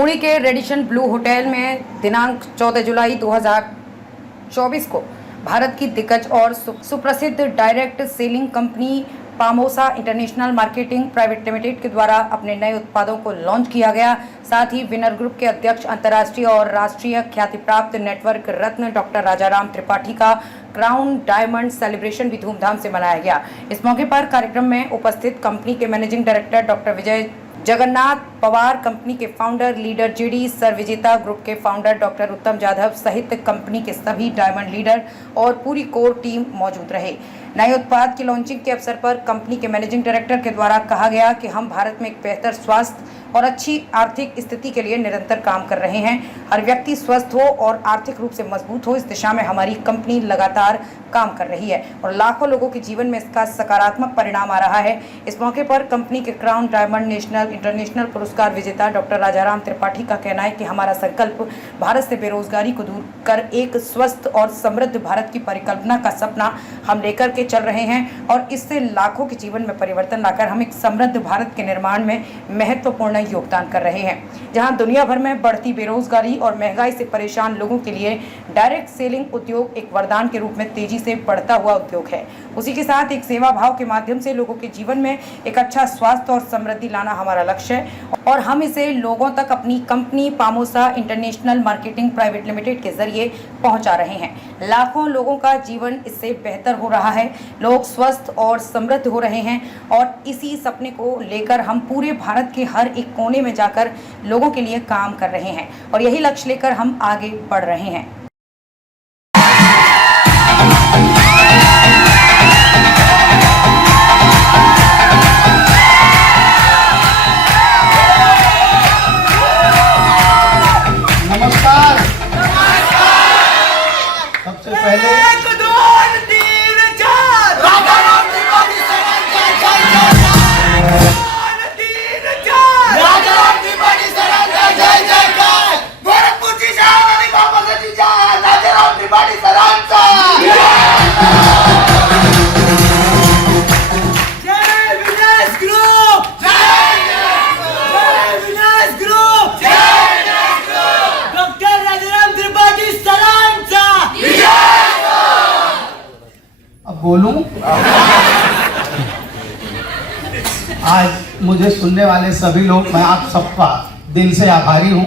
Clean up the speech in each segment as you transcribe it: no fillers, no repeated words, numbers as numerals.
पुणे के Radisson Blu hotel में दिनांक 14 जुलाई 2024 को भारत की दिग्गज और सुप्रसिद्ध direct selling company Pamosa international marketing private limited के द्वारा अपने नए उत्पादों को लॉन्च किया गया। साथ ही विनर ग्रुप के अध्यक्ष अंतर्राष्ट्रीय और राष्ट्रीय ख्याति प्राप्त नेटवर्क रत्न डॉक्टर राजाराम त्रिपाठी का क्राउन डायमंड सेलिब्रेशन भी धूमधाम से मनाया गया। इस मौके पर कार्यक्रम में उपस्थित कंपनी के मैनेजिंग डायरेक्टर डॉक्टर विजय जगन्नाथ पवार, कंपनी के फाउंडर लीडर जीडी सर विजेता ग्रुप के फाउंडर डॉक्टर उत्तम जाधव सहित कंपनी के सभी डायमंड लीडर और पूरी कोर टीम मौजूद रहे। नए उत्पाद की लॉन्चिंग के अवसर पर कंपनी के मैनेजिंग डायरेक्टर के द्वारा कहा गया कि हम भारत में एक बेहतर स्वास्थ्य और अच्छी आर्थिक स्थिति के लिए निरंतर काम कर रहे हैं। हर व्यक्ति स्वस्थ हो और आर्थिक रूप से मजबूत हो, इस दिशा में हमारी कंपनी लगातार काम कर रही है और लाखों लोगों के जीवन में इसका सकारात्मक परिणाम आ रहा है। इस मौके पर कंपनी के क्राउन डायमंड नेशनल इंटरनेशनल पुरस्कार विजेता डॉक्टर राजाराम त्रिपाठी का कहना है कि हमारा संकल्प भारत से बेरोजगारी को दूर कर एक स्वस्थ और समृद्ध भारत की परिकल्पना का सपना हम लेकर के चल रहे हैं और इससे लाखों के जीवन में परिवर्तन लाकर हम एक समृद्ध भारत के निर्माण में महत्वपूर्ण योगदान कर रहे हैं। जहां दुनिया भर में बढ़ती बेरोजगारी और महंगाई से परेशान लोगों के लिए डायरेक्ट सेलिंग उद्योग एक वरदान के रूप में तेजी से बढ़ता हुआ उद्योग है। उसी के साथ एक सेवा भाव के माध्यम से लोगों के जीवन में एक अच्छा स्वास्थ्य और समृद्धि लाना हमारा लक्ष्य है और हम इसे लोगों तक अपनी company Pamosa international marketing private limited के जरिए पहुंचा रहे हैं। लाखों लोगों का जीवन इससे बेहतर हो रहा है, लोग स्वस्थ और समृद्ध हो रहे हैं और इसी सपने को लेकर हम पूरे भारत के हर एक कोने में जाकर लोगों के लिए काम कर रहे हैं और यही लक्ष्य लेकर हम आगे बढ़ रहे हैं। नमस्कार। सबसे पहले बोलूं। आज मुझे सुनने वाले सभी लोग, मैं आप सबका दिल से आभारी हूं।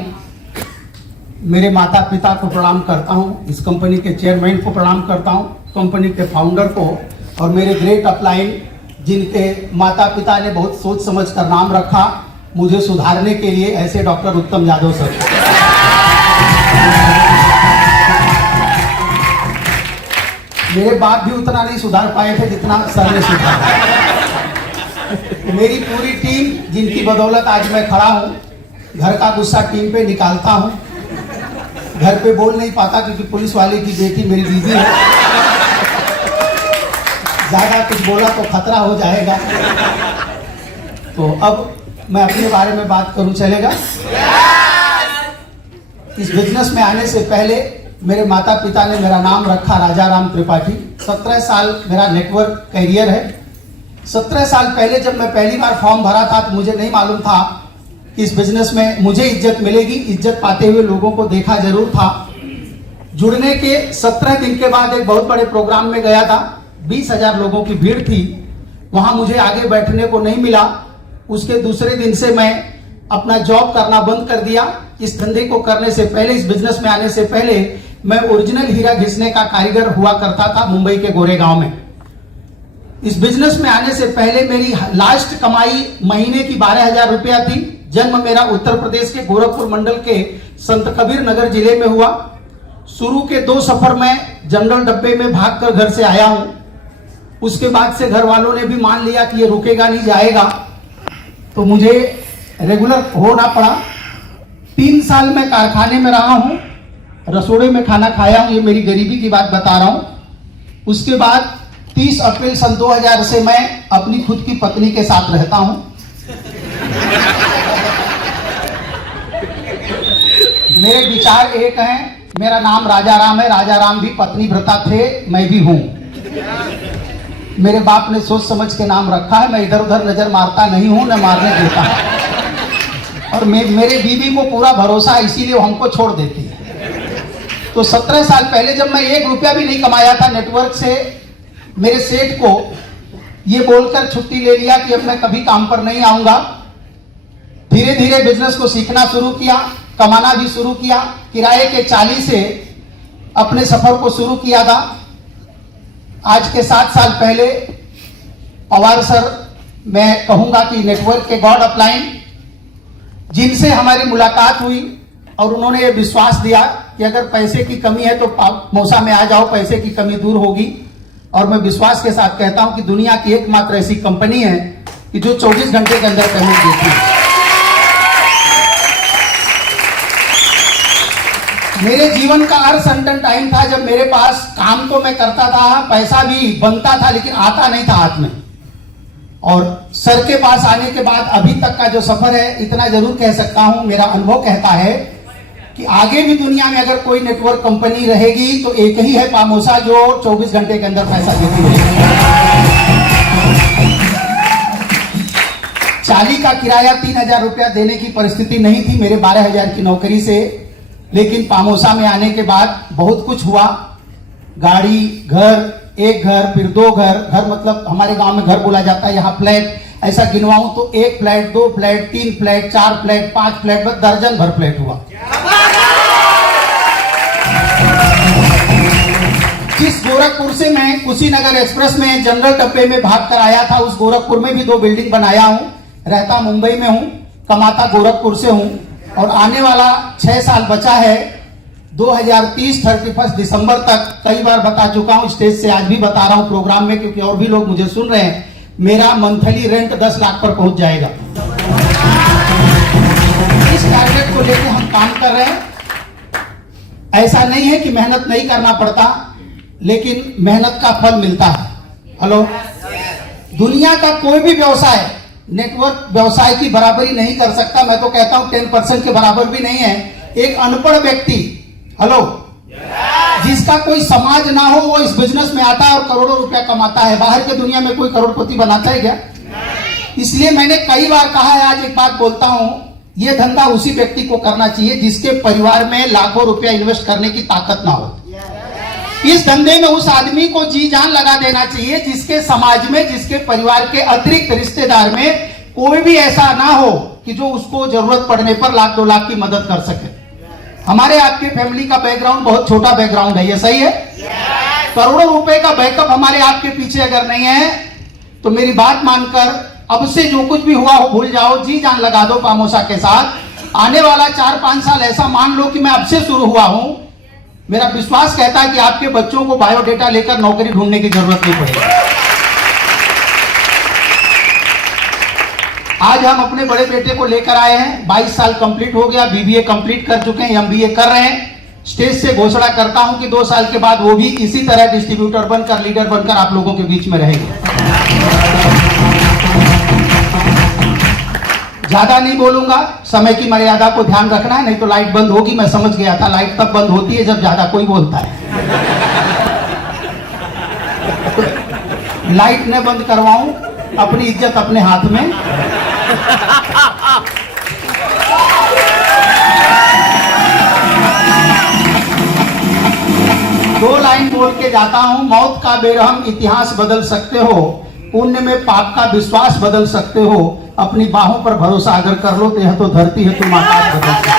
मेरे माता पिता को प्रणाम करता हूं, इस कंपनी के चेयरमैन को प्रणाम करता हूं, कंपनी के फाउंडर को और मेरे ग्रेट अपलाइन जिनके माता पिता ने बहुत सोच समझ कर नाम रखा मुझे सुधारने के लिए, ऐसे डॉक्टर उत्तम जाधव सर। मेरे बाप भी उतना नहीं सुधार पाए थे जितना सर ने सुधारा। मेरी पूरी टीम जिनकी बदौलत आज मैं खड़ा हूँ, घर का गुस्सा टीम पे निकालता हूँ। घर पे बोल नहीं पाता क्योंकि पुलिस वाले की बेटी मेरी दीदी है, ज्यादा कुछ बोला तो खतरा हो जाएगा। तो अब मैं अपने बारे में बात करूं, चलेगा? इस बिजनेस में आने से पहले मेरे माता पिता ने मेरा नाम रखा राजाराम त्रिपाठी। 17 साल मेरा नेटवर्क कैरियर है। 17 साल पहले जब मैं पहली बार फॉर्म भरा था तो मुझे नहीं मालूम था कि इस बिजनेस में मुझे इज्जत मिलेगी। इज्जत पाते हुए लोगों को देखा जरूर था। जुड़ने के 17 दिन के बाद एक बहुत बड़े प्रोग्राम में गया था, 20,000 लोगों की भीड़ थी। वहां मुझे आगे बैठने को नहीं मिला। उसके दूसरे दिन से मैं अपना जॉब करना बंद कर दिया। इस धंधे को करने से पहले, इस बिजनेस में आने से पहले मैं ओरिजिनल हीरा घिसने का कारीगर हुआ करता था मुंबई के गोरेगांव में। इस बिजनेस में आने से पहले मेरी लास्ट कमाई महीने की 12,000 रुपया थी। जन्म मेरा उत्तर प्रदेश के गोरखपुर मंडल के संत कबीर नगर जिले में हुआ। शुरू के 2 सफर में जनरल डब्बे में भागकर घर से आया हूं। उसके बाद से घर वालों ने भी मान लिया कि ये रुकेगा नहीं जाएगा, तो मुझे रेगुलर होना पड़ा। 3 साल में कारखाने में रहा हूं, रसोड़े में खाना खाया हूं, ये मेरी गरीबी की बात बता रहा हूं। उसके बाद 30 अप्रैल सन 2000 से मैं अपनी खुद की पत्नी के साथ रहता हूं। मेरे विचार एक हैं, मेरा नाम राजाराम है। राजाराम भी पत्नी व्रता थे, मैं भी हूं। मेरे बाप ने सोच समझ के नाम रखा है। मैं इधर उधर नजर मारता नहीं हूं, न मारने देता। और मेरे बीवी को पूरा भरोसा है, इसीलिए वो हमको छोड़ देती है। तो 17 साल पहले जब मैं 1 रुपया भी नहीं कमाया था नेटवर्क से, मेरे सेठ को ये बोलकर छुट्टी ले लिया कि अब मैं कभी काम पर नहीं आऊंगा। धीरे धीरे बिजनेस को सीखना शुरू किया, कमाना भी शुरू किया। किराए के चाली से अपने सफर को शुरू किया था। आज के 7 साल पहले पवार सर, मैं कहूंगा कि नेटवर्क के गॉड अपलाइन, जिनसे हमारी मुलाकात हुई और उन्होंने ये विश्वास दिया कि अगर पैसे की कमी है तो पामोसा में आ जाओ, पैसे की कमी दूर होगी। और मैं विश्वास के साथ कहता हूं कि दुनिया की एकमात्र ऐसी कंपनी है कि जो 24 घंटे के अंदर पेमेंट देती है। मेरे जीवन का अनसर्टेन टाइम था जब मेरे पास काम तो मैं करता था, पैसा भी बनता था, लेकिन आता नहीं था हाथ में। और सर के पास आने के बाद अभी तक का जो सफर है, इतना जरूर कह सकता हूं, मेरा अनुभव कहता है कि आगे भी दुनिया में अगर कोई नेटवर्क कंपनी रहेगी तो एक ही है पामोसा, जो 24 घंटे के अंदर पैसा देती है। चाली का किराया 3,000 रुपया देने की परिस्थिति नहीं थी मेरे 12,000 की नौकरी से, लेकिन पामोसा में आने के बाद बहुत कुछ हुआ। गाड़ी, घर, एक घर, फिर 2 घर, घर मतलब हमारे गांव में घर बोला जाता है, यहाँ फ्लैट, ऐसा गिनवाऊं तो 1 flat, 2 flat, 3 flat, 4 flat, 5 flat, बस दर्जन भर फ्लैट हुआ। जिस गोरखपुर से मैं कुशीनगर एक्सप्रेस में जनरल डब्बे में भाग कर आया था, उस गोरखपुर में भी 2 बिल्डिंग बनाया हूं। रहता मुंबई में हूं, कमाता गोरखपुर से हूं। और आने वाला 6 साल बचा है, 2030 31 दिसंबर तक, कई बार बता चुका हूं स्टेज से, आज भी बता रहा हूं प्रोग्राम में, क्योंकि और भी लोग मुझे सुन रहे हैं। मेरा मंथली रेंट 10 लाख पर पहुंच जाएगा। इस टारगेट को लेकर हम काम कर रहे हैं। ऐसा नहीं है कि मेहनत नहीं करना पड़ता, लेकिन मेहनत का फल मिलता है। हेलो, दुनिया का कोई भी व्यवसाय नेटवर्क व्यवसाय की बराबरी नहीं कर सकता। मैं तो कहता हूं 10% के बराबर भी नहीं है। एक अनपढ़ व्यक्ति, हेलो, जिसका कोई समाज ना हो, वो इस बिजनेस में आता है और करोड़ों रुपया कमाता है। बाहर के दुनिया में कोई करोड़पति बनाता है क्या? इसलिए मैंने कई बार कहा है, आज एक बात बोलता हूं, ये धंधा उसी व्यक्ति को करना चाहिए जिसके परिवार में लाखों रुपया इन्वेस्ट करने की ताकत ना हो। इस धंधे में उस आदमी को जी जान लगा देना चाहिए जिसके समाज में, जिसके परिवार के अतिरिक्त रिश्तेदार में कोई भी ऐसा ना हो कि जो उसको जरूरत पड़ने पर लाख 2 लाख की मदद कर सके। हमारे आपके फैमिली का बैकग्राउंड बहुत छोटा बैकग्राउंड है, ये सही है? करोड़ों रुपए का बैकअप हमारे आपके पीछे अगर नहीं है तो मेरी बात मानकर अब से जो कुछ भी हुआ हो भूल जाओ, जी जान लगा दो पामोसा के साथ। आने वाला 4-5 साल ऐसा मान लो कि मैं अब से शुरू हुआ हूं। मेरा विश्वास कहता है कि आपके बच्चों को बायोडेटा लेकर नौकरी ढूंढने की जरूरत नहीं पड़ेगी। आज हम अपने बड़े बेटे को लेकर आए हैं, 22 साल कंप्लीट हो गया, बीबीए कंप्लीट कर चुके हैं, एमबीए कर रहे हैं। स्टेज से घोषणा करता हूं कि 2 साल के बाद वो भी इसी तरह डिस्ट्रीब्यूटर बनकर, लीडर बनकर आप लोगों के बीच में रहेंगे। ज्यादा नहीं बोलूंगा, समय की मर्यादा को ध्यान रखना है, नहीं तो लाइट बंद होगी। मैं समझ गया था लाइट तब बंद होती है जब ज्यादा कोई बोलता है। लाइट न बंद करवाऊं, अपनी इज्जत अपने हाथ में। दो लाइन बोल के जाता हूं। मौत का बेरहम इतिहास बदल सकते हो, पुण्य में पाप का विश्वास बदल सकते हो। अपनी बाहों पर भरोसा अगर कर लो तो यह तो धरती है, तुम आकाश बदल सकते हो।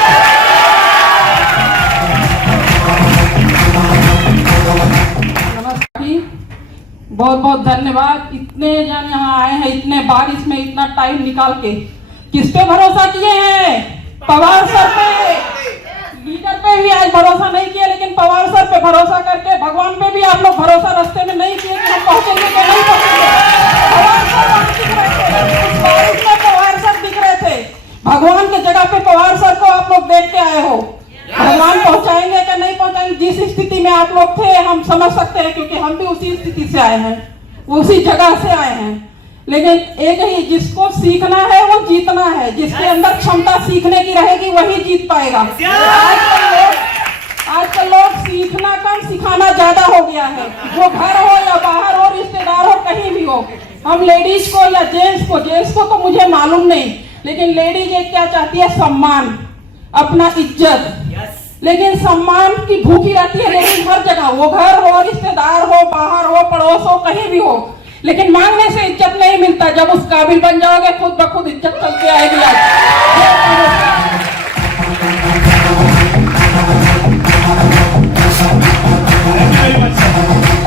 बहुत बहुत धन्यवाद। इतने जन यहाँ आए हैं, इतने बारिश में इतना टाइम निकाल के। किस पे भरोसा किए हैं? पवार सर पे। लीडर पे भी आज भरोसा नहीं किया, लेकिन पवार सर पे भरोसा करके, भगवान पे भी आप लोग भरोसा रास्ते में नहीं किए कि हम पहुंचेंगे कि नहीं पहुंचेंगे। पवार सर दिख रहे थे, उस बारिश में पवार सर दिख रहे थे। भगवान के जगह पे पवार सर को आप लोग देख के आए हो। भगवान पहुंचाएंगे कि नहीं पहुंचाएंगे, जिस स्थिति में आप लोग थे हम समझ सकते हैं, क्योंकि हम भी उसी स्थिति से आए हैं, उसी जगह से आए हैं। लेकिन एक ही, जिसको सीखना है वो जीतना है। जिसके अंदर क्षमता सीखने की रहेगी वही जीत पाएगा। आजकल लोग सीखना कम, सिखाना ज्यादा हो गया है। वो घर हो या बाहर हो, रिश्तेदार हो, कहीं भी हो। हम लेडीज को या जेंट्स को तो मुझे मालूम नहीं, लेकिन लेडीज एक क्या चाहती है? सम्मान, अपना इज्जत। लेकिन सम्मान की भूखी रहती है लेडीज हर जगह, वो घर हो, रिश्तेदार हो, बाहर हो, पड़ोस हो, कहीं भी हो, लेकिन मांगने से इज्जत नहीं मिलता। जब उस काबिल बन जाओगे खुद ब खुद इज्जत चलती आएगी।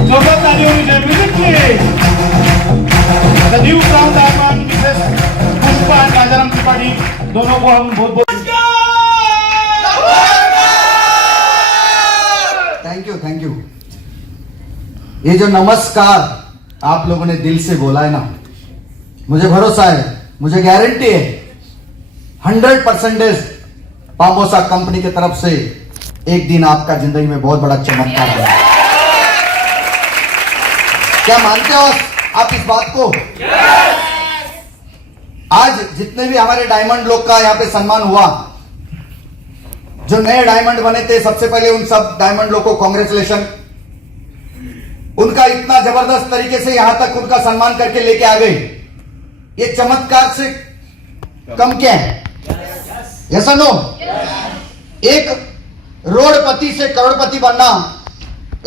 जोरदार तालियों में जय music please. The new crown diamond Mrs Pushpa and Rajaram Tripathi दोनों को हम बहुत बहुत थैंक यू। ये जो नमस्कार आप लोगों ने दिल से बोला है ना, मुझे भरोसा है, मुझे गारंटी है 100% पामोसा कंपनी की तरफ से एक दिन आपका जिंदगी में बहुत बड़ा चमत्कार है। क्या मानते हो आप इस बात को? आज जितने भी हमारे डायमंड लोग का यहाँ पे सम्मान हुआ, जो नए डायमंड बने थे, सबसे पहले उन सब डायमंड लोग को कांग्रेचुलेशन। उनका इतना जबरदस्त तरीके से यहां तक उनका सम्मान करके लेके आ गए, ये चमत्कार से कम क्या है? ऐसा नो? एक रोडपति से करोड़पति बनना,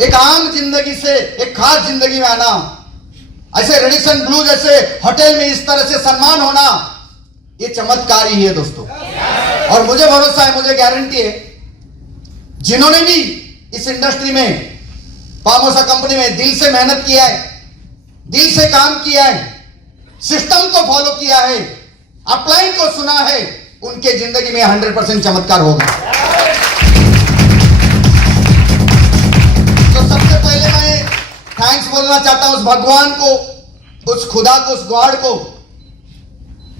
एक आम जिंदगी से एक खास जिंदगी में आना, ऐसे रेडिसन ब्लू जैसे होटल में इस तरह से सम्मान होना, ये चमत्कार ही है दोस्तों। और मुझे भरोसा है, मुझे गारंटी है, जिन्होंने भी इस इंडस्ट्री में पामोसा कंपनी में दिल से मेहनत किया है, दिल से काम किया है, सिस्टम को फॉलो किया है, अपलाइन को सुना है, उनके जिंदगी में 100% चमत्कार होगा। तो सबसे पहले मैं थैंक्स बोलना चाहता हूं उस भगवान को, उस खुदा को, उस गॉड को,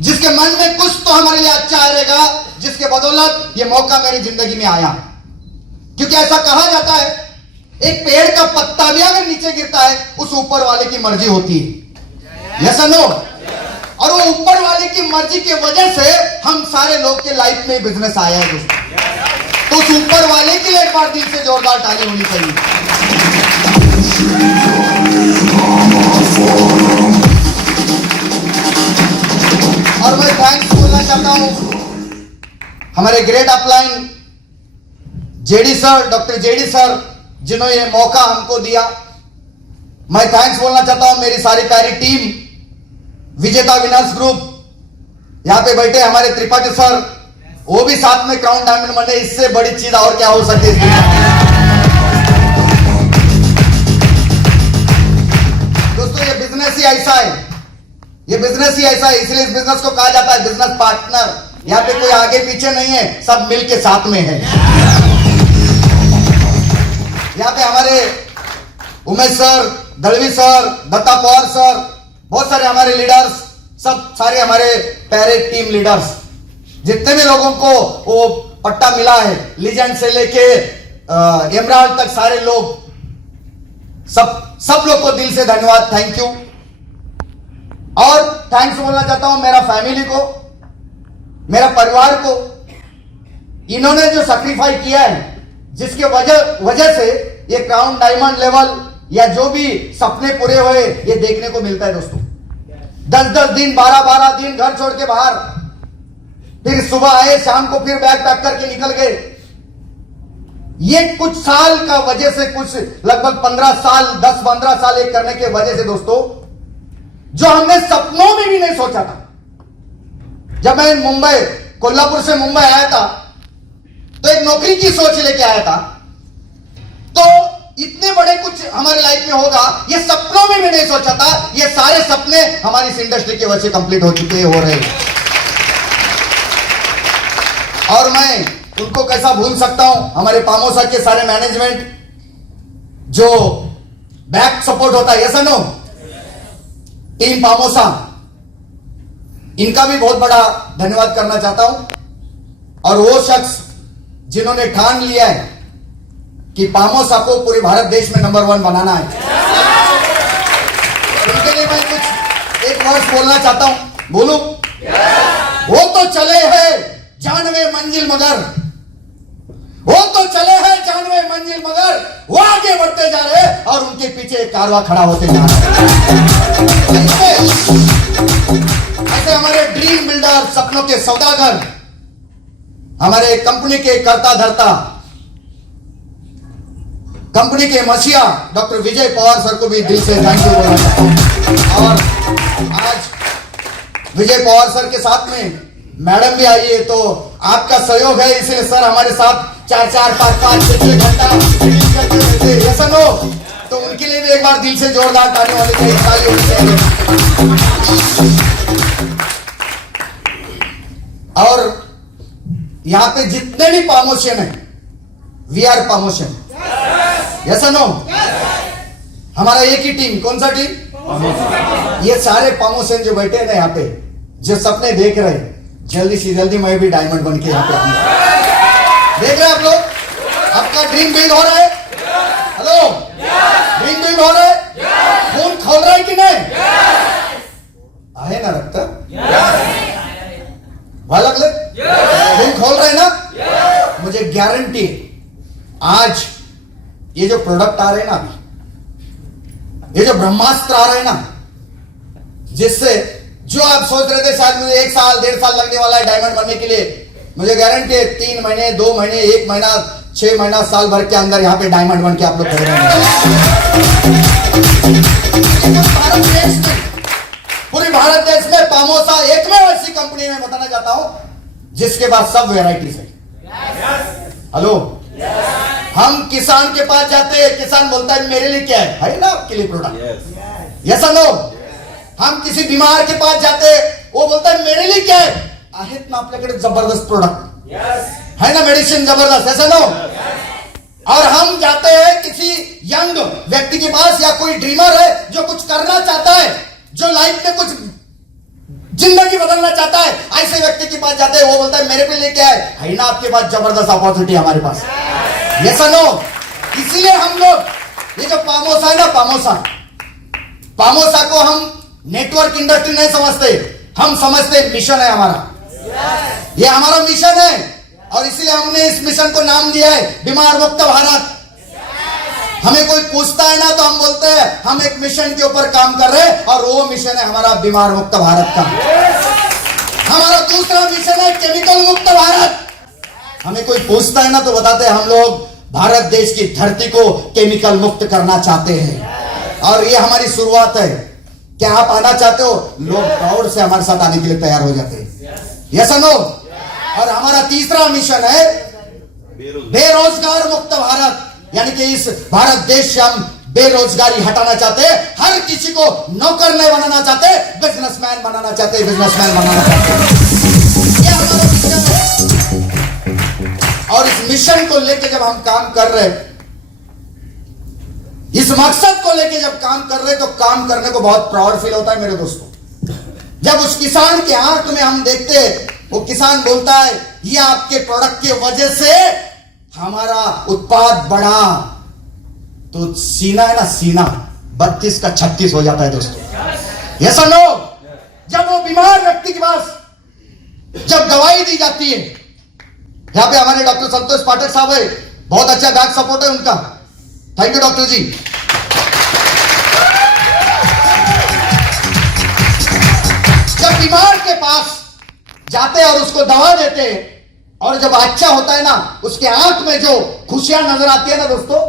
जिसके मन में कुछ तो हमारे लिए अच्छा रहेगा, जिसके बदौलत ये मौका मेरी जिंदगी में आया। क्योंकि ऐसा कहा जाता है, एक पेड़ का पत्ता भी अगर नीचे गिरता है, उस ऊपर वाले की मर्जी होती है। Yes no? और वो ऊपर वाले की मर्जी की वजह से हम सारे लोग के लाइफ में बिजनेस आया है दोस्तों। तो उस ऊपर वाले के लिए एक बार दिल से जोरदार ताली होनी चाहिए। और मैं थैंक्स बोलना चाहता हूं हमारे great upline JD sir, doctor JD sir, जिन्होंने ये मौका हमको दिया। मैं थैंक्स बोलना चाहता हूं मेरी सारी प्यारी टीम, विजेता विनर्स ग्रुप, यहां पे बैठे हमारे त्रिपाठी सर, वो भी साथ में क्राउन डायमंड बने। इससे बड़ी चीज और क्या हो सकती है? दोस्तों ये बिजनेस ही ऐसा है, ये बिजनेस ही ऐसा है, इसलिए इस बिजनेस को कहा जाता है बिजनेस पार्टनर। यहाँ पे कोई आगे पीछे नहीं है, सब मिलके साथ में है। यहाँ पे हमारे Umesh sir, Dalvi sir, Datta Pawar sir, बहुत सारे हमारे लीडर्स, सब सारे हमारे प्यारे टीम लीडर्स, जितने भी लोगों को वो पट्टा मिला है, लीजेंड से लेके एमराल्ड तक, सारे लोग, सब लोग को दिल से धन्यवाद, थैंक यू। और थैंक्स बोलना चाहता हूं मेरा फैमिली को, मेरा परिवार को। इन्होंने जो सैक्रिफाई किया है, जिसके वजह से ये क्राउन डायमंड लेवल या जो भी सपने पूरे हुए, ये देखने को मिलता है दोस्तों। 10-10 दिन, 12-12 दिन घर छोड़ के बाहर, फिर सुबह आए, शाम को फिर बैग पैक करके निकल गए। ये कुछ साल का वजह से, कुछ लगभग 15 साल, 10-15 साल एक करने के वजह से दोस्तों, जो हमने सपनों में भी नहीं सोचा था। जब मैं मुंबई, कोल्हापुर से मुंबई आया था, तो एक नौकरी की सोच लेके आया था। तो इतने बड़े कुछ हमारे लाइफ में होगा, ये सपनों में भी नहीं सोचा था। ये सारे सपने हमारी इस इंडस्ट्री की वजह से कंप्लीट हो चुके, हो रहे हैं। और मैं उनको कैसा भूल सकता हूं, हमारे पामोसा के सारे मैनेजमेंट जो बैक सपोर्ट होता है, ऐसा नो, टीम पामोसा, इनका भी बहुत बड़ा धन्यवाद करना चाहता हूं। और वो शख्स जिन्होंने ठान लिया है कि पामोसा को पूरे भारत देश में नंबर 1 बनाना है, उनके लिए मैं कुछ एक वर्ड बोलना चाहता हूं। बोलूं? वो तो चले हैं 92 मंजिल मगर, वो तो चले हैं 92 मंजिल मगर, वो आगे बढ़ते जा रहे हैं और उनके पीछे एक कारवां खड़ा होते जा रहा है। ऐसे हमारे ड्रीम बिल्डर, सपनों के सौदागर, हमारे कंपनी के कर्ता धर्ता, कंपनी के मसीहा डॉक्टर विजय पवार सर को भी दिल से थैंक यू बोलना चाहता हूं। और आज विजय पवार सर के साथ में मैडम भी आई है, तो आपका सहयोग है, इसलिए सर हमारे साथ 4-4, 5-5, 6-6 घंटा मीटिंग करते रहते हैं। ऐसा नो, तो उनके लिए भी एक बार दिल से जोरदार ताली होनी चाहिए, ताली होनी चाहिए। और यहां पे जितने भी प्रमोशन है, we are promotion, yes no. हमारा एक ही टीम, कौन सा टीम? ये सारे प्रमोशन जो बैठे हैं ना यहाँ पे, जो सपने देख रहे हैं, जल्दी से जल्दी मैं भी डायमंड बन के यहाँ पे आऊंगा। देख रहे हैं आप लोग, आपका ड्रीम बिल्ड हो रहा है। हेलो, ड्रीम बिल्ड हो रहा है, खून खोल रहा है कि नहीं? आहे ना रखता वाला खून खोल रहा है ना? मुझे गारंटी, आज ये जो प्रोडक्ट आ रहे हैं ना, ये जो ब्रह्मास्त्र आ रहे हैं ना, जिससे जो आप सोच रहे थे शायद मुझे 1 साल 1.5 साल लगने वाला है डायमंड बनने के लिए, मुझे गारंटी है 3 महीने 2 महीने 1 महीना 6 महीना साल भर के अंदर यहाँ पे डायमंड बन के आप लोग खड़े रहेंगे। भारत देश में, पूरे भारत देश में पामोसा एकमेव ऐसी कंपनी में बताना चाहता हूं जिसके पास सब वेराइटीज है। हेलो, हम किसान के पास जाते हैं, किसान बोलता है मेरे लिए क्या है ना आपके लिए प्रोडक्ट, यस नो। हम किसी बीमार के पास जाते, वो बोलता है मेरे लिए क्या है, आहेत ना आपल्याकडे जबरदस्त प्रोडक्ट है ना, मेडिसिन जबरदस्त, ऐसा नो। और हम जाते हैं किसी यंग व्यक्ति के पास, या कोई ड्रीमर है जो कुछ करना चाहता है, जो लाइफ में कुछ जिंदगी बदलना चाहता है, ऐसे व्यक्ति के पास जाते हैं, वो बोलता है मेरे पे लिए क्या है ना आपके पास जबरदस्त अपॉर्चुनिटी हमारे पास, यस नो। इसीलिए हम लोग ये जो पामोसा है ना, पामोसा को हम नेटवर्क इंडस्ट्री नहीं समझते, हम समझते मिशन है हमारा, ये हमारा मिशन है। और इसलिए हमने इस मिशन को नाम दिया है बीमार मुक्त भारत। हमें कोई पूछता है ना, तो हम बोलते हैं हम एक मिशन के ऊपर काम कर रहे हैं, और वो मिशन है हमारा बीमार मुक्त भारत का। हमारा दूसरा मिशन है केमिकल मुक्त भारत। हमें कोई पूछता है ना, तो बताते हैं हम लोग भारत देश की धरती को केमिकल मुक्त करना चाहते हैं, और ये हमारी शुरुआत है। क्या आप आना चाहते हो? लोग प्राउड से हमारे साथ आने के लिए तैयार हो जाते हैं, यस नो। और हमारा तीसरा मिशन है बेरोजगार मुक्त भारत, यानी कि इस भारत देश से हम बेरोजगारी हटाना चाहते हैं, हर किसी को नौकर नहीं बनाना चाहते, बिजनेसमैन बनाना चाहते, बिजनेसमैन बनाना चाहते हैं। ये हमारा मिशन है। और इस मिशन को लेके जब हम काम कर रहे हैं, इस मकसद को लेके जब काम कर रहे, तो काम करने को बहुत प्राउड फील होता है मेरे दोस्तों। जब उस किसान के आंख में हम देखते हैं, वो किसान बोलता है ये आपके प्रोडक्ट की वजह से हमारा उत्पाद बढ़ा, तो सीना है ना, सीना 32 का 36 हो जाता है दोस्तों, ऐसा नो। जब वो बीमार व्यक्ति के पास जब दवाई दी जाती है, यहां पे हमारे डॉक्टर संतोष पाठक साहब है, बहुत अच्छा बैक सपोर्ट है उनका, थैंक यू डॉक्टर जी। जब बीमार के पास जाते और उसको दवा देते, और जब अच्छा होता है ना, उसके आंख में जो खुशियां नजर आती है ना दोस्तों,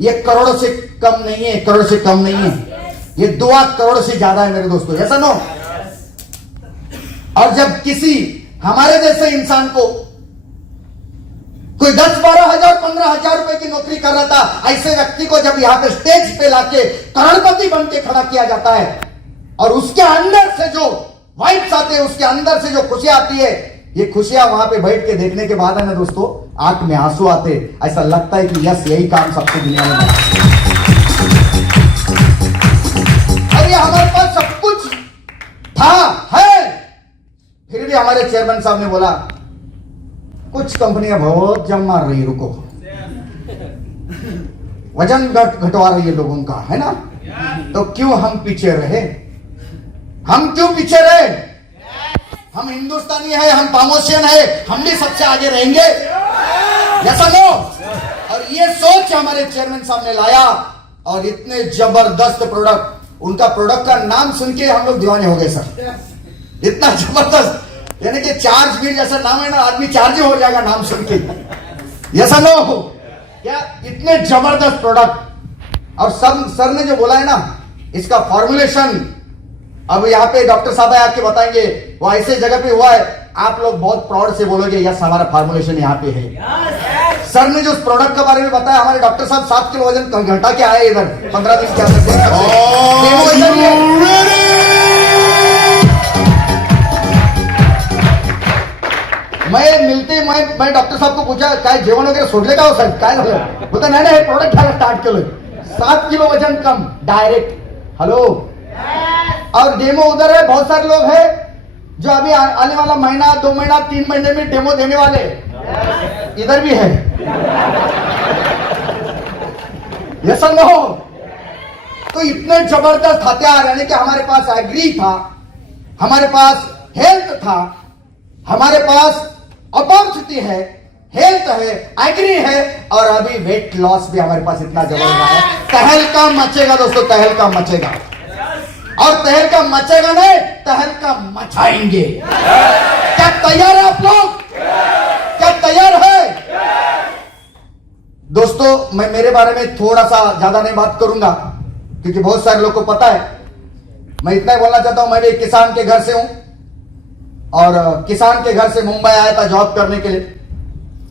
ये करोड़ों से कम नहीं है, करोड़ से कम नहीं है, ये 2 करोड़ से ज्यादा है मेरे दोस्तों, ऐसा नो। और जब किसी हमारे जैसे इंसान को कोई 10-12 हजार 15 हजार रुपए की नौकरी कर रहा था, ऐसे व्यक्ति को जब यहां पे स्टेज पे लाके करोड़पति बन के खड़ा किया जाता है, और उसके अंदर से जो वाइब्स आते हैं, उसके अंदर से जो खुशियां आती है, ये खुशियां वहां पे बैठ के देखने के बाद है ना दोस्तों, आंख में आंसू आते, ऐसा लगता है कि यस यही काम सबसे दुनिया में। और ये हमारे पास सब कुछ था, है, फिर भी हमारे चेयरमैन साहब ने बोला कुछ कंपनियां बहुत जम मार रही है, रुको, वजन घटवा रही है लोगों का, है ना, तो क्यों हम पीछे रहे, हम क्यों पीछे रहे? हम हिंदुस्तानी है, हम पामोशियन है, हम भी सबसे आगे रहेंगे, ऐसा लो। और ये सोच हमारे चेयरमैन साहब ने लाया, और इतने जबरदस्त प्रोडक्ट, उनका प्रोडक्ट का नाम सुन के हम लोग दीवाने हो गए सर, इतना जबरदस्त, यानी कि चार्ज मीट जैसा नाम है ना, आदमी चार्ज हो जाएगा नाम सुन के। ऐसा ना हो क्या, इतने जबरदस्त प्रोडक्ट। और सर ने जो बोला है ना, इसका फॉर्मुलेशन अब यहाँ पे डॉक्टर साहब आपके बताएंगे, वो ऐसे जगह पे हुआ है, आप लोग बहुत प्राउड से बोलोगे यस हमारा फॉर्मुलेशन यहाँ पे है। सर ने जो उस प्रोडक्ट के बारे में बताया, हमारे डॉक्टर साहब 7 किलो वजन घटा के आए इधर 15 दिन के अंदर। मैं डॉक्टर साहब को पूछा काय जेवण वगैरे सोडले का हो साहेब, काय झालं? बोलता नाही हे प्रोडक्ट घ्यायला स्टार्ट केलं, 7 किलो वजन कम डायरेक्ट। हेलो, और डेमो उधर है, बहुत सारे लोग हैं जो अभी आने वाला महीना 2 महीना 3 महीने में डेमो देने वाले इधर भी है। ये सब हो तो इतने जबरदस्त हथियार, यानी कि हमारे पास एग्री था, हमारे पास हेल्थ था, हमारे पास अपॉर्चुनिटी है, हेल्थ है, एग्री है, और अभी वेट लॉस भी हमारे पास इतना जबरदस्त है। तहलका मचेगा दोस्तों, तहलका मचेगा, और तहलका मचेगा नहीं, तहलका मचाएंगे। क्या तैयार है आप लोग? क्या तैयार है दोस्तों? मैं मेरे बारे में थोड़ा सा ज्यादा नहीं बात करूंगा, क्योंकि बहुत सारे लोग को पता है। मैं इतना ही बोलना चाहता हूं, मैं भी एक किसान के घर से हूं, और किसान के घर से मुंबई आया था जॉब करने के लिए।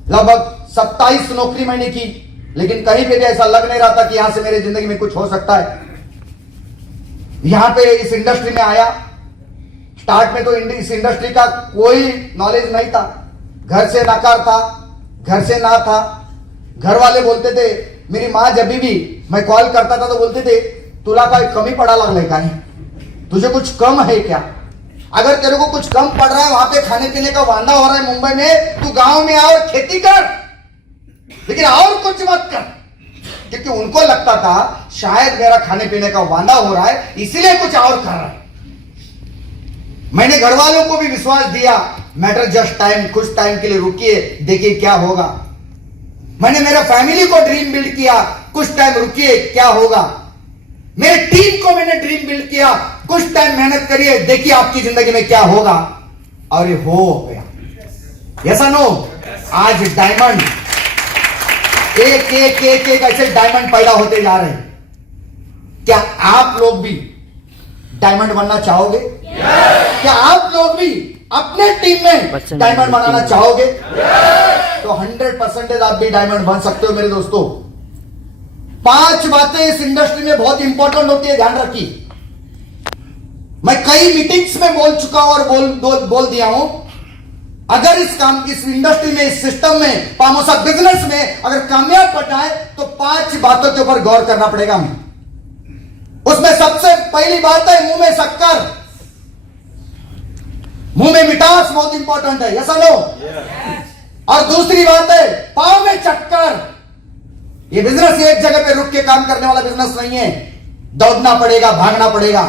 लगभग 27 नौकरी मैंने की, लेकिन कहीं पे भी ऐसा लग नहीं रहा था कि यहां से मेरी जिंदगी में कुछ हो सकता है। यहां पे इस इंडस्ट्री में आया, स्टार्ट में तो इस इंडस्ट्री का कोई नॉलेज नहीं था, घर से नकार था, घर से ना था। घर वाले बोलते थे, मेरी माँ जब भी मैं कॉल करता था तो बोलते थे, तुला काय कमी पड़ा लगले काय, तुझे कुछ कम है क्या? अगर तेरे को कुछ कम पड़ रहा है, वहां पे खाने पीने का वांदा हो रहा है मुंबई में, तू गांव में आ और खेती कर, लेकिन और कुछ मत कर। क्योंकि उनको लगता था शायद मेरा खाने पीने का वांदा हो रहा है, इसलिए कुछ और कर रहा है। मैंने घर वालों को भी विश्वास दिया, मैटर जस्ट टाइम, कुछ टाइम के लिए रुकिए, देखिए क्या होगा। मैंने मेरा फैमिली को ड्रीम बिल्ड किया, कुछ टाइम रुकिए क्या होगा। मेरे टीम को मैंने ड्रीम बिल्ड किया, कुछ टाइम मेहनत करिए, देखिए आपकी जिंदगी में क्या होगा। और ये हो गया। ऐसा नो, आज डायमंड एक एक एक एक ऐसे डायमंड पैदा होते जा रहे हैं। क्या आप लोग भी डायमंड बनना चाहोगे? क्या आप लोग भी अपने टीम में डायमंड बनाना चाहोगे? तो 100% आप भी डायमंड बन सकते हो मेरे दोस्तों। 5 बातें इस इंडस्ट्री में बहुत इंपॉर्टेंट होती है, ध्यान रखिए। मैं कई मीटिंग्स में बोल चुका हूं और बोल दिया हूं, अगर इस इंडस्ट्री में, इस सिस्टम में, पामोसा बिजनेस में अगर कामयाब बनना है तो 5 बातों के ऊपर गौर करना पड़ेगा हमें। उसमें सबसे पहली बात है मुंह में शक्कर, मुंह में मिठास बहुत इंपॉर्टेंट है, ऐसा लो। और दूसरी बात है पांव में चक्कर। ये बिजनेस एक जगह पे रुक के काम करने वाला बिजनेस नहीं है, दौड़ना पड़ेगा, भागना पड़ेगा।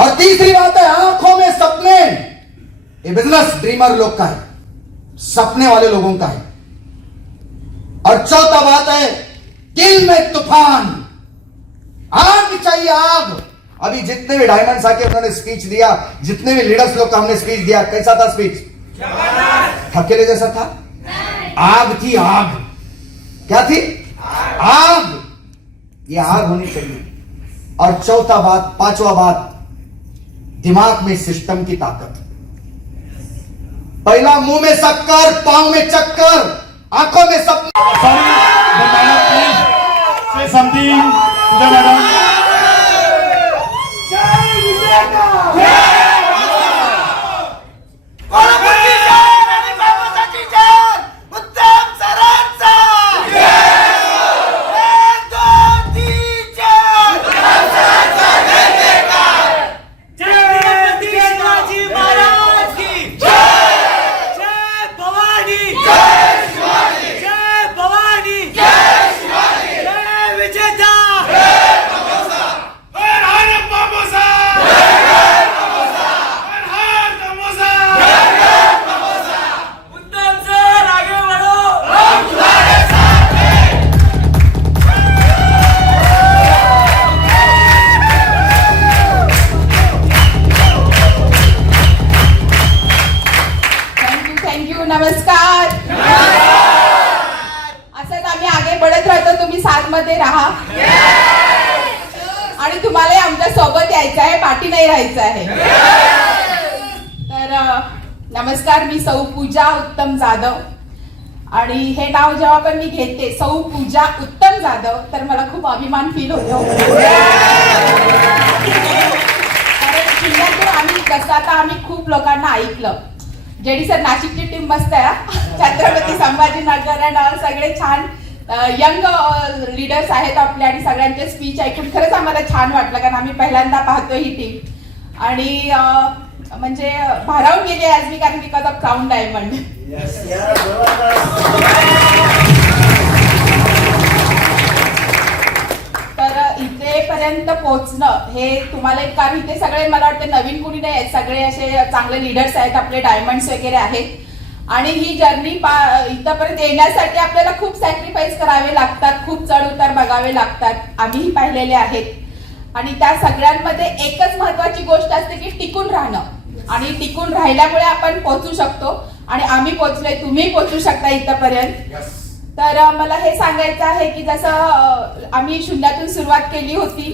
और तीसरी बात है आंखों में सपने। ये बिजनेस ड्रीमर लोग का है, सपने वाले लोगों का है। और चौथा बात है दिल में तूफान, आग चाहिए, आग। अभी जितने भी डायमंड्स आके उन्होंने स्पीच दिया, जितने भी लीडर्स लोग का हमने स्पीच दिया, कैसा था स्पीच? ठकेले जैसा था? आग थी, आग। क्या थी? आग। ये आग होनी चाहिए। और चौथा बात, 5वां बात, दिमाग में सिस्टम की ताकत। पहला मुंह में शक्कर, पांव में चक्कर, आंखों में सपने। Say something to the madam. पाठी नाही राहायचं आहे. तर नमस्कार, मी सौ पूजा उत्तम जाधव आणि हे नाव जेव्हा पण मी घेते सौ पूजा उत्तम जाधव तर मला खूप अभिमान फील होतो. कारण जिल्ह्यातून आम्ही कसं आता आम्ही खूप लोकांना ऐकलं. जेडी सर नाशिकची टीम मस्त आहे छत्रपती संभाजीनगर आणि सगळे छान यंग लीडर्स आहेत आपले आणि सगळ्यांचे स्पीच ऐकून खरंच आम्हाला छान वाटलं कारण आम्ही पहिल्यांदा पाहतोय ही टीम आणि म्हणजे भारावून गेली आज मी कारण बिकॉज ऑफ क्राऊन डायमंड. तर इथेपर्यंत पोहोचणं हे तुम्हाला कारण इथे सगळे मला वाटतं नवीन कुणी नाही आहेत, सगळे असे चांगले लीडर्स आहेत, आपले डायमंड्स वगैरे आहेत आणि ही जर्नी इथपर्यंत येण्यासाठी आपल्याला खूप सॅक्रिफाईस करावे लागतात, खूप चढ उतार बघावे लागतात, आम्हीही पाहिलेले आहेत आणि त्या सगळ्यांमध्ये एकच महत्वाची गोष्ट असते की टिकून राहणं आणि टिकून राहिल्यामुळे आपण पोहोचू शकतो आणि आम्ही पोहोचलोय, तुम्ही पोहोचू शकता इथपर्यंत. तर मला हे सांगायचं आहे की जसं आम्ही शून्यातून सुरुवात केली होती,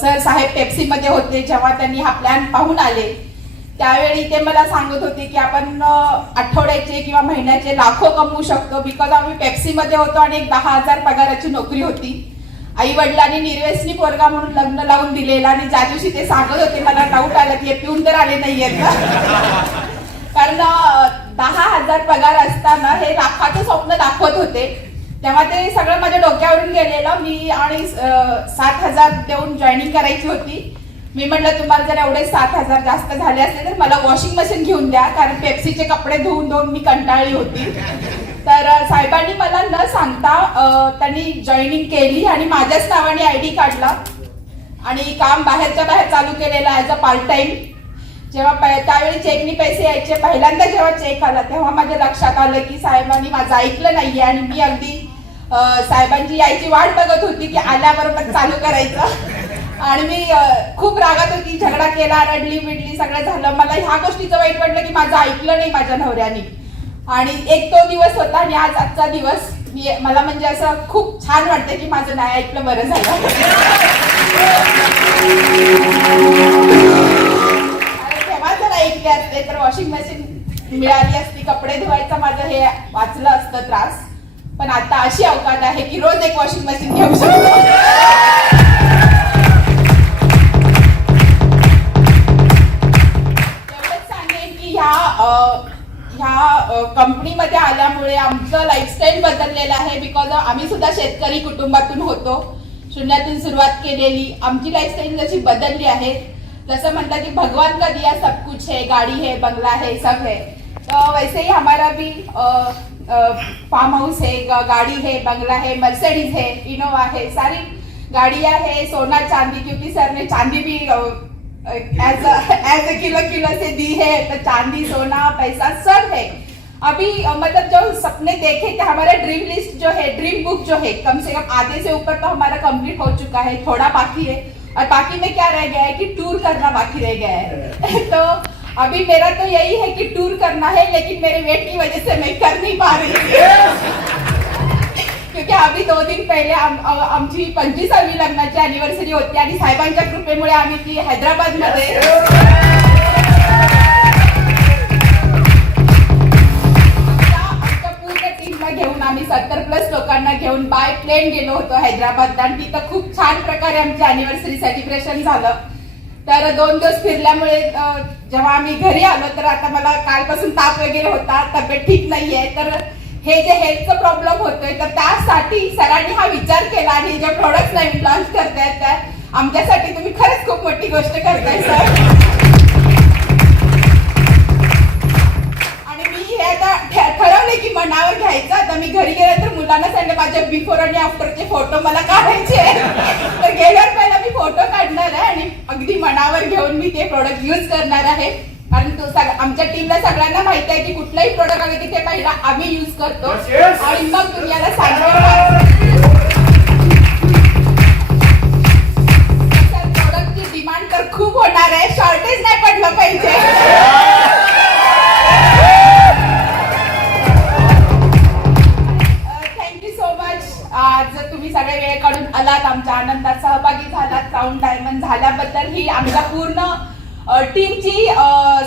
सर साहेब पेप्सीमध्ये होते जेव्हा त्यांनी हा प्लॅन पाहून आले त्यावेळी ते मला सांगत होते की आपण आठवड्याचे किंवा महिन्याचे लाखो कमवू शकतो बिकॉज आम्ही पेप्सीमध्ये होतो आणि एक 10,000 पगाराची नोकरी होती. आई वडिलांनी निर्व्यसनी पोरगा म्हणून लग्न लावून दिलेलं आणि ज्या दिवशी ते सांगत होते मला डाऊट आला की पिऊन तर आले नाहीयेत कारण 10,000 पगार असताना हे लाखाचं स्वप्न दाखवत होते तेव्हा ते सगळं माझ्या डोक्यावरून गेलेलं. मी आणि 7,000 देऊन जॉईनिंग करायची होती. मी म्हटलं तुम्हाला जर एवढे 7,000 जास्त झाले असते तर मला वॉशिंग मशीन घेऊन द्या कारण पेप्सीचे कपडे धुवून धुवून मी कंटाळली होती. तर साहेबांनी मला न सांगता त्यांनी जॉईनिंग केली आणि माझ्याच नावाने ID काढला आणि काम बाहेरच्या बाहेर चालू केलेलं ॲज अ पार्ट टाइम. जेव्हा त्यावेळी चेकनी पैसे यायचे पहिल्यांदा जेव्हा चेक आला तेव्हा माझ्या लक्षात आलं की साहेबांनी माझं ऐकलं नाहीये आणि मी अगदी साहेबांची यायची वाट बघत होती की आल्याबरोबर चालू करायचं आणि मी खूप रागात होती, झगडा केला, रडली बिडली सगळं झालं. मला ह्या गोष्टीचं वाईट वाटलं की माझं ऐकलं नाही माझ्या नवऱ्याने आणि एक तो दिवस होता आणि आजचा दिवस मला म्हणजे असं खूप छान वाटतं की माझं नाही ऐकलं बरं झालं. तेव्हा जर ऐकले असते तर वॉशिंग मशीन मिळाली असती, कपडे धुवायचं माझं हे वाचलं असतं त्रास. पण आता अशी अवकाश आहे की रोज एक वॉशिंग मशीन घेऊ शकतो. एवढंच सांगेन की ह्या कंपनीमध्ये आल्यामुळे आमचं लाईफस्टाईल बदललेलं आहे बिकॉज आम्ही सुद्धा शेतकरी कुटुंबातून होतो, शून्यातून सुरुवात केलेली. आमची लाईफस्टाईल जशी बदलली आहे जैसे म्हणता कि भगवान का दिया सब कुछ है, गाड़ी है, बंगला है, सब है, तो वैसे ही हमारा भी फार्म हाउस है, गाड़ी है, बंगला है, मर्सिडीज है, इनोवा है, सारी गाड़ियां है, सोना चांदी क्योंकि सर ने चांदी भी एज ए किलो से दी है तो चांदी सोना पैसा सब है. अभी मतलब जो सपने देखे थे हमारा ड्रीम लिस्ट जो है, ड्रीम बुक जो है कम से कम आधे से ऊपर तो हमारा कंप्लीट हो चुका है, थोड़ा बाकी है और बाकी में क्या रह गया है कि टूर करना बाकी रह गया है. तो अभी मेरा तो यही है कि टूर करना है लेकिन मेरे वेट की वजह से मैं कर नहीं पा रही क्योंकि अभी 2 दिन पहिले आमची 25वी लग्नाची अॅनिव्हर्सरी होती आणि साहेबांच्या कृपेमुळे आम्ही ती हैदराबादमध्ये घेऊन आम्ही 70+ लोकांना घेऊन बाय प्लेन गेलो होतो हैदराबाद आणि तिथं खूप छान प्रकारे आमची अॅनिव्हर्सरी सेलिब्रेशन झालं. तर 2 दिवस फिरल्यामुळे जेव्हा आम्ही घरी आलो तर आता मला कालपासून ताप वगैरे होता, तब्येत ठीक नाहीये. तर हे जे हेल्थचा प्रॉब्लेम होतोय तर त्यासाठी सरांनी हा विचार केला आणि जे प्रोडक्ट्स नवीन लॉन्च करतायत त्या आमच्यासाठी तुम्ही खरंच खूप मोठी गोष्ट करताय सर. ठरवले की मनावर घ्यायचं. आता मी घरी गेले तर मुलांना सांगितलं माझ्या बिफोर आणि आफ्टरचे फोटो मला काढायचे तर गेल्यावर पहिला मी फोटो काढणार आहे आणि अगदी मनावर घेऊन मी ते प्रोडक्ट यूज करणार आहे. कारण आमच्या टीमला सगळ्यांना माहिती आहे की कुठलाही प्रोडक्ट आले की ते पहिला आम्ही यूज करतो आणि मग दुनियाला सांगतो. प्रोडक्टची डिमांड तर खूप होणार आहे, शॉर्टेज नाही पडलं पाहिजे. आज तुम्ही सगळे वेळ काढून आलात, आमच्या आनंदात सहभागी झालात, क्राऊन डायमंड झाल्याबद्दल ही आमच्या पूर्ण टीमची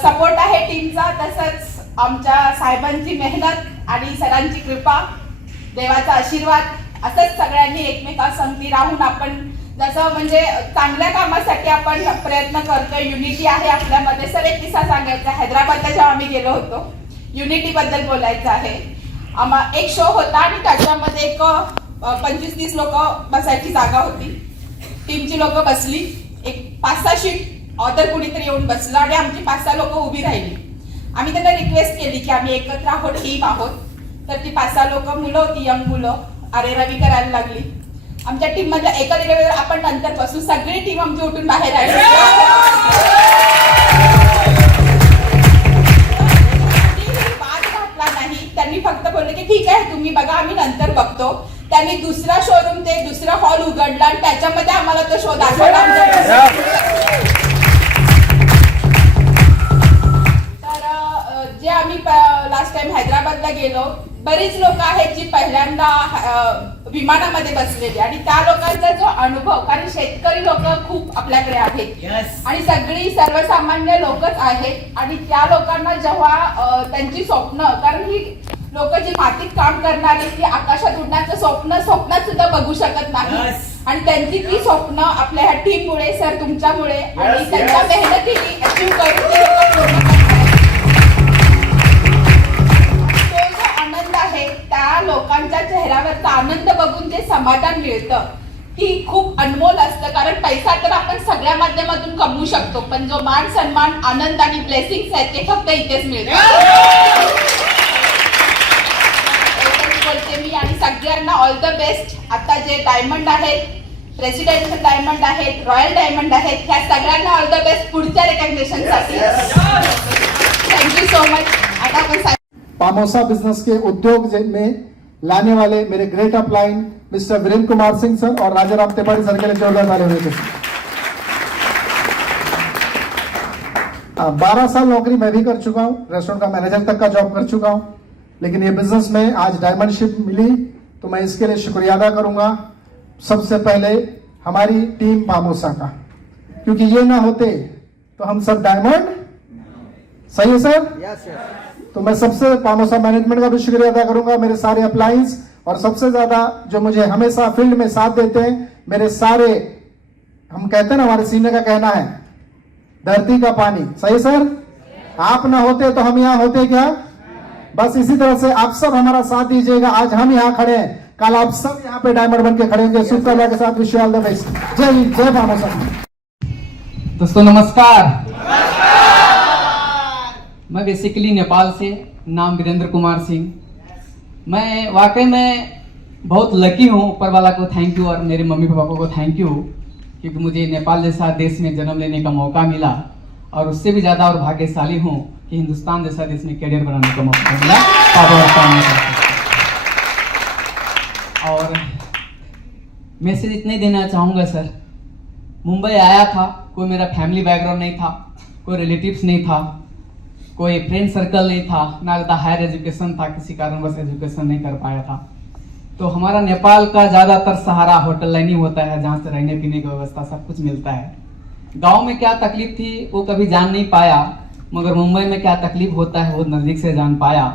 सपोर्ट आहे टीमचा, तसंच आमच्या साहेबांची मेहनत आणि सरांची कृपा, देवाचा आशीर्वाद असंच सगळ्यांनी एकमेकांसंगती राहून आपण जसं म्हणजे चांगल्या कामासाठी आपण प्रयत्न करतोय. युनिटी आहे आपल्यामध्ये. सर एक किस्सा सांगायचा. हैदराबादला जेव्हा आम्ही गेलो होतो, युनिटी बद्दल बोलायचं आहे. एक शो होता आणि त्याच्यामध्ये एक 25-30 लोक बसायची जागा होती. टीमची लोक बसली, एक 5-6 शीट ऑदर कुणीतरी येऊन बसलं आणि आमची 5-6 लोक उभी राहिली. आम्ही त्यांना रिक्वेस्ट केली की आम्ही एकत्र आहोत, टीम आहोत. तर ती 5-6 लोक मुलं होती, यंग मुलं, अरे रवी करायला लागली. आमच्या टीम मधल्या एका दिलेवर आपण नंतर बसू. सगळी टीम आमची उठून बाहेर आली. वाद घातला नाही. त्यांनी फक्त बोलले की ठीक आहे तुम्ही बघा, आम्ही नंतर बघतो. त्यांनी दुसरा शोरूम ते दुसरा हॉल उघडला आणि त्याच्यामध्ये आम्हाला तो शो दाखवला. तर जे आम्ही लास्ट टाइम हैदराबादला गेलो, बरीच लोक आहेत जी पहिल्यांदा विमानामध्ये बसलेली आणि त्या लोकांचा जो अनुभव, कारण शेतकरी लोक खूप आपल्याकडे आहेत आणि सगळी सर्वसामान्य लोकच आहेत आणि त्या लोकांना जेव्हा त्यांची स्वप्न, कारण ही लोक जी मातीत काम करणारी ती आकाशात उडण्याचं स्वप्नात सुद्धा बघू शकत नाही आणि त्यांची ती स्वप्न आपल्या ह्या टीममुळे, सर तुमच्यामुळे आणि त्यांच्या मेहनतीने अचीव्ह करून ते लोक पूर्ण करतात. त्या लोकांच्या चेहऱ्यावरचा आनंद बघून जे समाधान मिळतं ती खूप अनमोल असतं. कारण पैसा तर आपण सगळ्या माध्यमातून कमवू शकतो, पण जो मान सन्मान, आनंद आणि ब्लेसिंग्स आहेत ते फक्त इथेच मिळतात. बोलते मी आणि सगळ्यांना ऑल द बेस्ट. आता जे डायमंड आहेत, प्रेसिडेन्शियल डायमंड आहेत, रॉयल डायमंड आहेत, ह्या सगळ्यांना ऑल द बेस्ट पुढच्या रिकग्निशनसाठी. Thank you so much. आता आपण पामोसा बिजनेस के उद्योग में लाने वाले मेरे great upline mister Virendra Kumar Singh sir और राजाराम त्रिपाठी सर के लिए जोरदार ताली होनी चाहिए। 12 साल नौकरी मैं भी कर चुका हूं, रेस्टोरेंट का मैनेजर तक का जॉब कर चुका हूं, लेकिन ये बिजनेस में आज डायमंडशिप मिली तो मैं इसके लिए शुक्रिया अदा करूंगा सबसे पहले हमारी टीम पामोसा का, क्योंकि ये ना होते तो हम सब डायमंड, सही है सर? तो मैं सबसे पामोसा मैनेजमेंट का भी शुक्रिया अदा करूंगा, मेरे सारे अप्लायंस और सबसे ज्यादा जो मुझे हमेशा फील्ड में साथ देते हैं मेरे सारे, हम कहते हैं ना हमारे सीनियर का कहना है धरती का पानी, सही सर? आप ना होते तो हम यहाँ होते क्या? बस इसी तरह से आप सब हमारा साथ दीजिएगा। आज हम यहाँ खड़े हैं, कल आप सब यहाँ पे डायमंड बन के खड़े होंगे। शुभकामना के साथ wish you all the best. जय हिंद, जय पामोसा। दोस्तों नमस्कार। मैं बेसिकली नेपाल से, नाम वीरेंद्र कुमार सिंह। मैं वाकई में बहुत लकी हूँ, ऊपर वाला को थैंक यू और मेरे मम्मी पापा को थैंक यू, क्योंकि मुझे नेपाल जैसा देश में जन्म लेने का मौका मिला और उससे भी ज़्यादा और भाग्यशाली हूँ कि हिंदुस्तान जैसा देश में करियर बनाने का मौका मिला। और मैसेज इतने देना चाहूँगा सर, मुंबई आया था, कोई मेरा फैमिली बैकग्राउंड नहीं था, कोई रिलेटिव्स नहीं था, कोई फ्रेंड सर्कल नहीं था, ना ज़्यादा हायर एजुकेशन था, किसी कारणवश एजुकेशन नहीं कर पाया था। तो हमारा नेपाल का ज़्यादातर सहारा होटल लाइन ही होता है, जहाँ से रहने पीने की व्यवस्था सब कुछ मिलता है। गांव में क्या तकलीफ थी वो कभी जान नहीं पाया, मगर मुंबई में क्या तकलीफ होता है वो नज़दीक से जान पाया।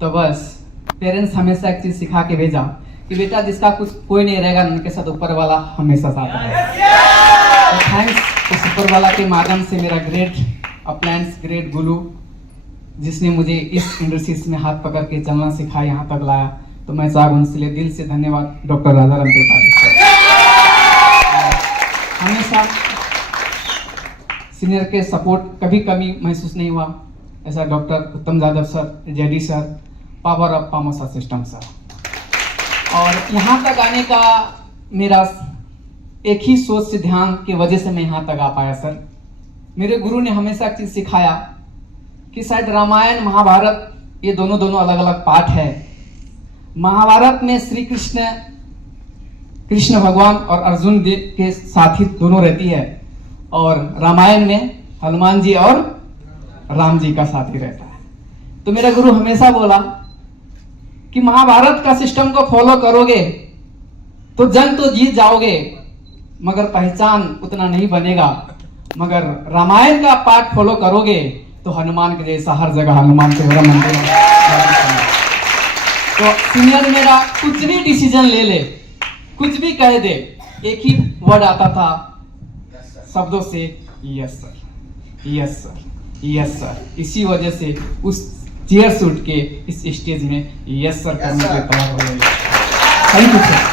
तो बस पेरेंट्स हमेशा एक चीज़ सिखा के भेजा कि बेटा जिसका कुछ कोई नहीं रहेगा उनके साथ ऊपर वाला हमेशा साथ रहेगा। तो थैंक्स उस ऊपर वाला के माध्यम से मेरा ग्रेट अपलायंस, ग्रेट गुरु, जिसने मुझे इस इंडस्ट्रीज में हाथ पकड़ के चलना सिखाया, यहाँ तक लाया। तो मैं साहब उनसे लिए दिल से धन्यवाद डॉक्टर राजाराम त्रिपाठी। हमेशा सीनियर के सपोर्ट कभी कमी महसूस नहीं हुआ, ऐसा doctor Uttam Yadav sir, JD sir, power of Pamosa system sir. और यहाँ तक आने का मेरा एक ही सोच से ध्यान की वजह से मैं यहाँ तक आ पाया सर। मेरे गुरु ने हमेशा एक चीज सिखाया कि शायद रामायण महाभारत ये दोनों अलग अलग पार्ट है। महाभारत में श्री कृष्ण भगवान और अर्जुन के साथी दोनों रहती है, और रामायण में हनुमान जी और राम जी का साथी रहता है। तो मेरा गुरु हमेशा बोला कि महाभारत का सिस्टम को फॉलो करोगे तो जंग तो जीत जाओगे, मगर पहचान उतना नहीं बनेगा। मगर रामायण का पाठ फॉलो करोगे तो हनुमान के जैसा हर जगह हनुमान से बड़ा मंदिर है। तो सीनियर मेरा कुछ भी डिसीजन ले ले, कुछ भी कह दे, एक ही वर्ड आता था शब्दों से, yes sir, yes sir, yes sir. इसी वजह से उस चेयर से उठ के इस स्टेज में यस सर करने के तैयार हो गए। Thank you sir.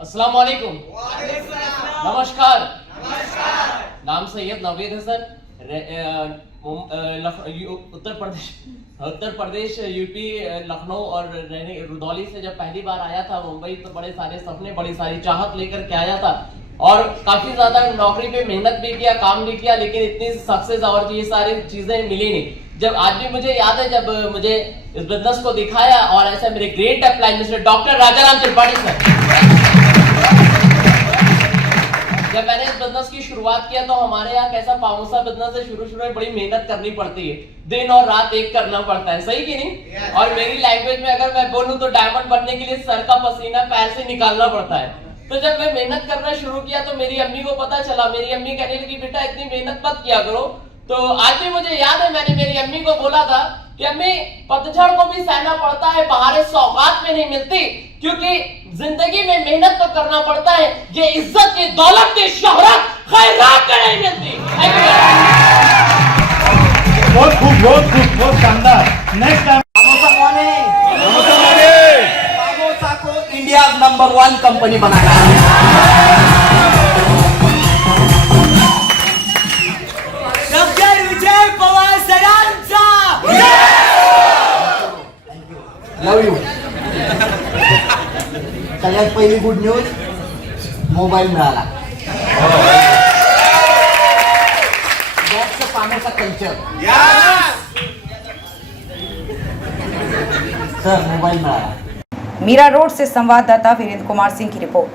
अस्सलाम वालेकुम, नमस्कार। नाम सैयद नवीद हसन, उत्तर प्रदेश यूपी लखनऊ और रुदौली से जब पहली बार आया था मुंबई, तो बड़े सारे सपने, बड़ी सारी चाहत लेकर के आया था और काफी ज्यादा नौकरी पे मेहनत भी किया, काम भी किया, लेकिन इतनी सक्सेस और ये सारी चीजें मिली नहीं। जब आज भी मुझे याद है जब मुझे इस बिजनेस को दिखाया और ऐसा मेरे great apply mister doctor Rajaram Tripathi sir, जब मैंने इस बिजनेस की शुरुआत किया तो हमारे यहाँ कैसा पामोसा बिजनेस है, शुरू में बड़ी मेहनत करनी पड़ती है, दिन और रात एक करना पड़ता है, सही कि नहीं? और मेरी लैंग्वेज में अगर मैं बोलूं तो डायमंड बनने के लिए सर का पसीना पैर से निकालना पड़ता है। तो जब मैं मेहनत करना शुरू किया तो मेरी अम्मी को पता चला, मेरी अम्मी कहने लगी बेटा इतनी मेहनत मत किया करो। तो आज भी मुझे याद है मैंने मेरी अम्मी को बोला था कि अम्मी पतझड़ को भी सहना पड़ता है, बहारें सौगात में नहीं मिलती, क्योंकि जिंदगी में मेहनत तो करना पड़ता है, ये इज्जत, ये दौलत, ये शोहरत खैरात में नहीं मिलती। बहुत खूब, बहुत खूब, बहुत शानदार। नेक्स्ट टाइम पामोसा को इंडिया नंबर 1 कंपनी बनाना है। Love you. सगळ्यात पहिली गुड न्यूज, मोबाईल मिळाला। That's the Pamosa culture. Sir mobile मिळाला। मीरा रोड से संवाददाता वीरेंद्र कुमार सिंह की रिपोर्ट।